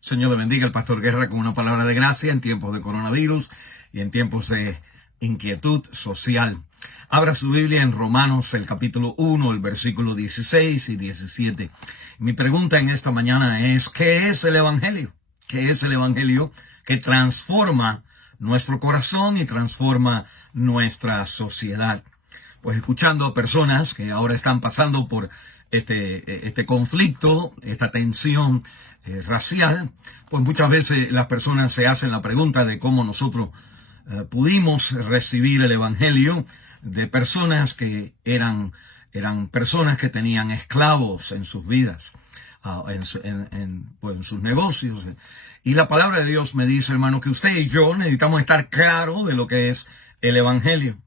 Señor le bendiga, el Pastor Guerra con una palabra de gracia en tiempos de coronavirus y en tiempos de inquietud social. Abra su Biblia en Romanos, el capítulo 1, el versículo 16 y 17. Mi pregunta en esta mañana es, ¿qué es el Evangelio? ¿Qué es el Evangelio que transforma nuestro corazón y transforma nuestra sociedad? Pues escuchando a personas que ahora están pasando por este conflicto, esta tensión racial, pues muchas veces las personas se hacen la pregunta de cómo nosotros pudimos recibir el Evangelio de personas que eran personas que tenían esclavos en sus vidas, en sus negocios. Y la palabra de Dios me dice, hermano, que usted y yo necesitamos estar claros de lo que es el Evangelio.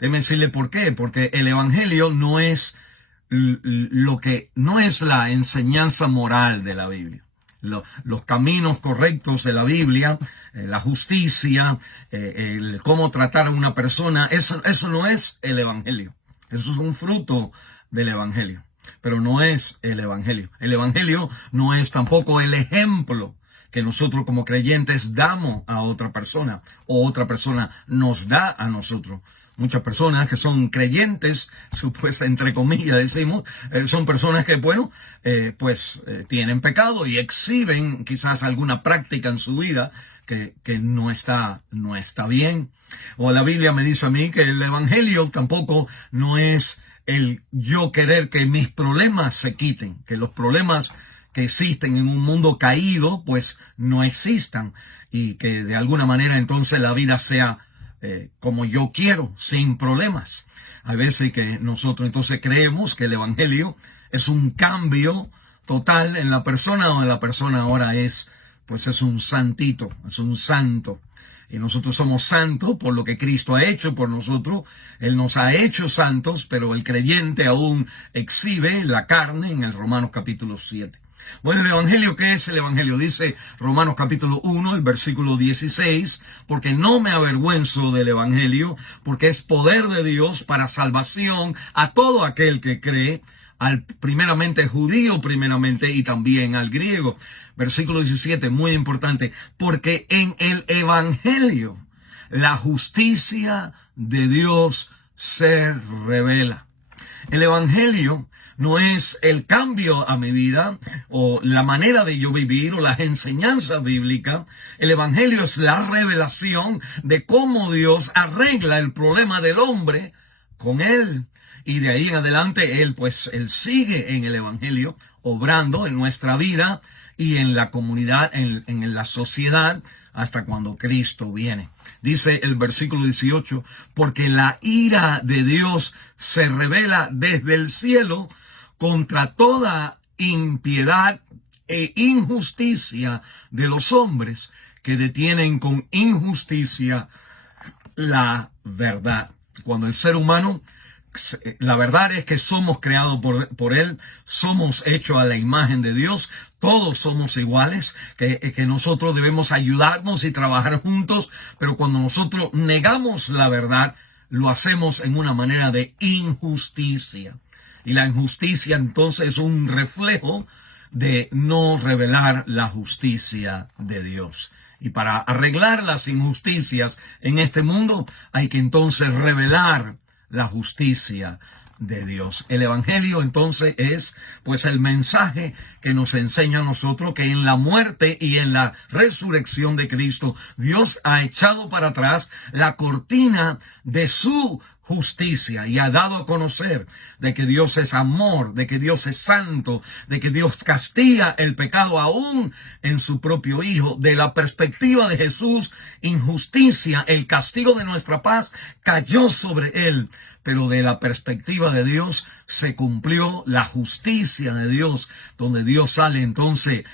Déjeme decirle por qué, porque el Evangelio no es la enseñanza moral de la Biblia. Los caminos correctos de la Biblia, la justicia, el cómo tratar a una persona, eso no es el Evangelio. Eso es un fruto del Evangelio, pero no es el Evangelio. El Evangelio no es tampoco el ejemplo que nosotros como creyentes damos a otra persona o otra persona nos da a nosotros. Muchas personas que son creyentes, pues entre comillas decimos, son personas que, tienen pecado y exhiben quizás alguna práctica en su vida que no está bien. O la Biblia me dice a mí que el Evangelio tampoco no es el yo querer que mis problemas se quiten, que los problemas que existen en un mundo caído, pues no existan y que de alguna manera entonces la vida sea como yo quiero, sin problemas. Hay veces que nosotros entonces creemos que el Evangelio es un cambio total en la persona, donde la persona ahora es un santito, es un santo. Y nosotros somos santos por lo que Cristo ha hecho por nosotros. Él nos ha hecho santos, pero el creyente aún exhibe la carne en el Romanos capítulo 7. Bueno, ¿el Evangelio qué es el Evangelio? Dice Romanos capítulo 1, el versículo 16, porque no me avergüenzo del Evangelio, porque es poder de Dios para salvación a todo aquel que cree, primeramente judío y también al griego. Versículo 17, muy importante, porque en el Evangelio la justicia de Dios se revela. El Evangelio no es el cambio a mi vida o la manera de yo vivir o las enseñanzas bíblicas. El Evangelio es la revelación de cómo Dios arregla el problema del hombre con él. Y de ahí en adelante él sigue en el Evangelio, obrando en nuestra vida y en la comunidad, en la sociedad, hasta cuando Cristo viene. Dice el versículo 18, porque la ira de Dios se revela desde el cielo contra toda impiedad e injusticia de los hombres que detienen con injusticia la verdad. Cuando el ser humano, la verdad es que somos creados por Él, somos hechos a la imagen de Dios, todos somos iguales, que nosotros debemos ayudarnos y trabajar juntos, pero cuando nosotros negamos la verdad, lo hacemos en una manera de injusticia. Y la injusticia entonces es un reflejo de no revelar la justicia de Dios. Y para arreglar las injusticias en este mundo hay que entonces revelar la justicia de Dios. El Evangelio entonces es el mensaje que nos enseña a nosotros que en la muerte y en la resurrección de Cristo Dios ha echado para atrás la cortina de su justicia y ha dado a conocer de que Dios es amor, de que Dios es santo, de que Dios castiga el pecado aún en su propio Hijo. De la perspectiva de Jesús, injusticia, el castigo de nuestra paz cayó sobre él, pero de la perspectiva de Dios se cumplió la justicia de Dios, donde Dios sale entonces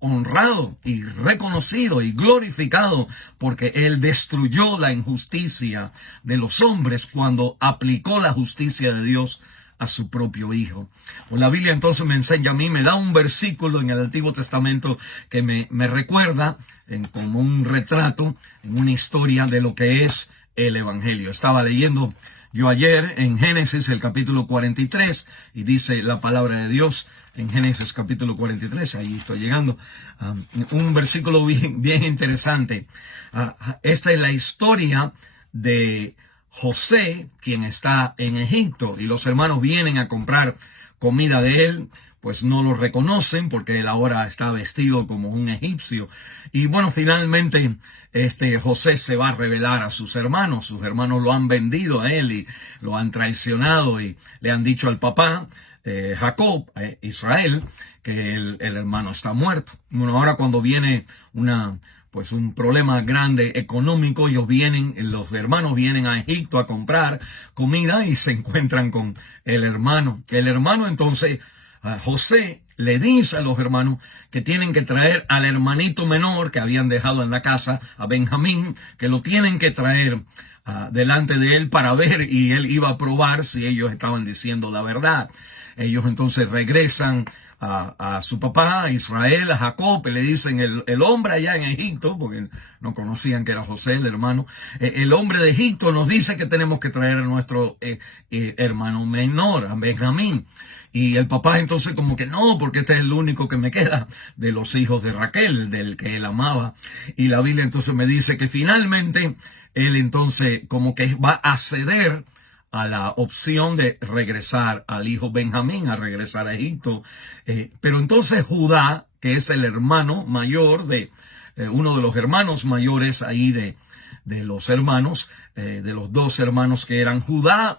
honrado y reconocido y glorificado, porque Él destruyó la injusticia de los hombres cuando aplicó la justicia de Dios a su propio Hijo. La Biblia entonces me enseña a mí, me da un versículo en el Antiguo Testamento que me recuerda como un retrato, en una historia de lo que es el Evangelio. Estaba leyendo yo ayer en Génesis el capítulo 43, y dice la palabra de Dios en Génesis capítulo 43, ahí estoy llegando, un versículo bien interesante. Esta es la historia de José, quien está en Egipto, y los hermanos vienen a comprar comida de él, pues no lo reconocen porque él ahora está vestido como un egipcio. Y bueno, finalmente José se va a revelar a sus hermanos lo han vendido a él y lo han traicionado y le han dicho al papá, Jacob, Israel, que el hermano está muerto. Bueno, ahora cuando viene un problema grande económico, los hermanos vienen a Egipto a comprar comida y se encuentran con el hermano. El hermano entonces, José le dice a los hermanos que tienen que traer al hermanito menor que habían dejado en la casa, a Benjamín, que lo tienen que traer delante de él para ver, y él iba a probar si ellos estaban diciendo la verdad. Ellos entonces regresan a su papá, a Israel, a Jacob, y le dicen, el hombre allá en Egipto, porque no conocían que era José, el hermano, el hombre de Egipto nos dice que tenemos que traer a nuestro hermano menor, a Benjamín. Y el papá entonces como que no, porque este es el único que me queda de los hijos de Raquel, del que él amaba. Y la Biblia entonces me dice que finalmente él entonces como que va a ceder a la opción de regresar al hijo Benjamín, a regresar a Egipto. Pero entonces Judá, que es el hermano mayor de uno de los hermanos mayores ahí de los hermanos, de los dos hermanos que eran Judá,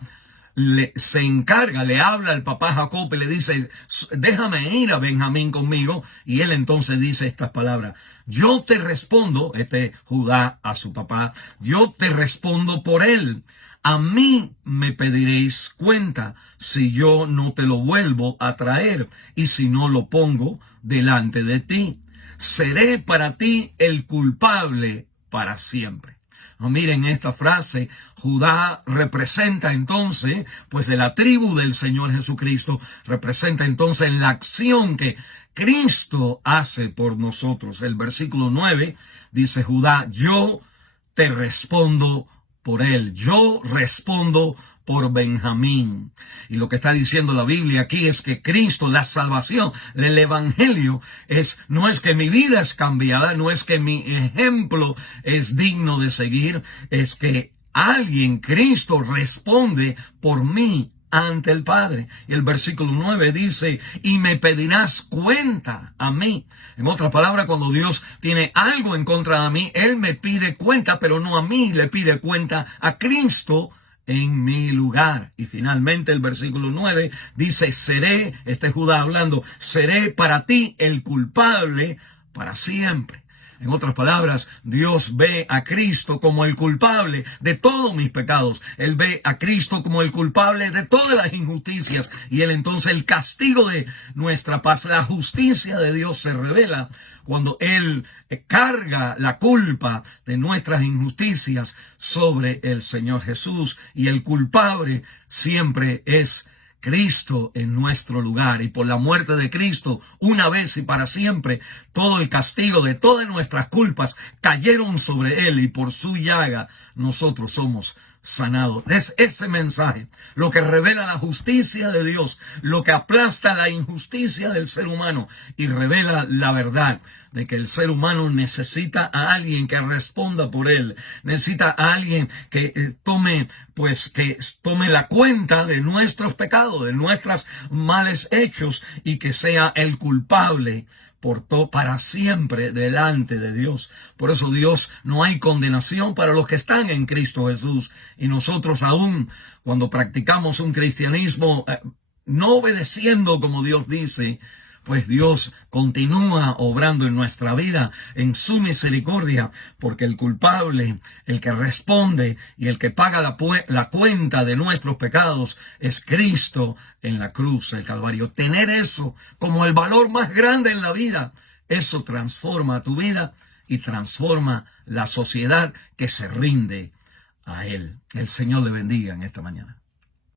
se encarga, le habla al papá Jacob y le dice, déjame ir a Benjamín conmigo. Y él entonces dice estas palabras, yo te respondo, Judá a su papá, yo te respondo por él. A mí me pediréis cuenta si yo no te lo vuelvo a traer y si no lo pongo delante de ti. Seré para ti el culpable para siempre. Miren esta frase, Judá representa entonces, pues de la tribu del Señor Jesucristo, representa entonces la acción que Cristo hace por nosotros. El versículo 9 dice Judá, yo te respondo por él, yo respondo por Benjamín. Y lo que está diciendo la Biblia aquí es que Cristo, la salvación, el evangelio, no es que mi vida es cambiada, no es que mi ejemplo es digno de seguir, es que Cristo responde por mí ante el Padre. Y el versículo 9 dice, y me pedirás cuenta a mí. En otras palabras, cuando Dios tiene algo en contra de mí, Él me pide cuenta, pero no a mí, le pide cuenta a Cristo en mi lugar. Y finalmente el versículo 9 dice, Judá hablando, seré para ti el culpable para siempre. En otras palabras, Dios ve a Cristo como el culpable de todos mis pecados. Él ve a Cristo como el culpable de todas las injusticias. Y Él entonces, el castigo de nuestra paz, la justicia de Dios se revela cuando Él carga la culpa de nuestras injusticias sobre el Señor Jesús. Y el culpable siempre es Cristo en nuestro lugar, y por la muerte de Cristo, una vez y para siempre, todo el castigo de todas nuestras culpas cayeron sobre Él, y por su llaga nosotros somos sanados. Es este mensaje lo que revela la justicia de Dios, lo que aplasta la injusticia del ser humano y revela la verdad de que el ser humano necesita a alguien que responda por él, necesita a alguien que tome la cuenta de nuestros pecados, de nuestros males hechos, y que sea el culpable para siempre delante de Dios. Por eso no hay condenación para los que están en Cristo Jesús. Y nosotros aún cuando practicamos un cristianismo no obedeciendo como Dios dice, pues Dios continúa obrando en nuestra vida en su misericordia, porque el culpable, el que responde y el que paga la cuenta de nuestros pecados es Cristo en la cruz, el Calvario. Tener eso como el valor más grande en la vida, eso transforma tu vida y transforma la sociedad que se rinde a Él. El Señor le bendiga en esta mañana.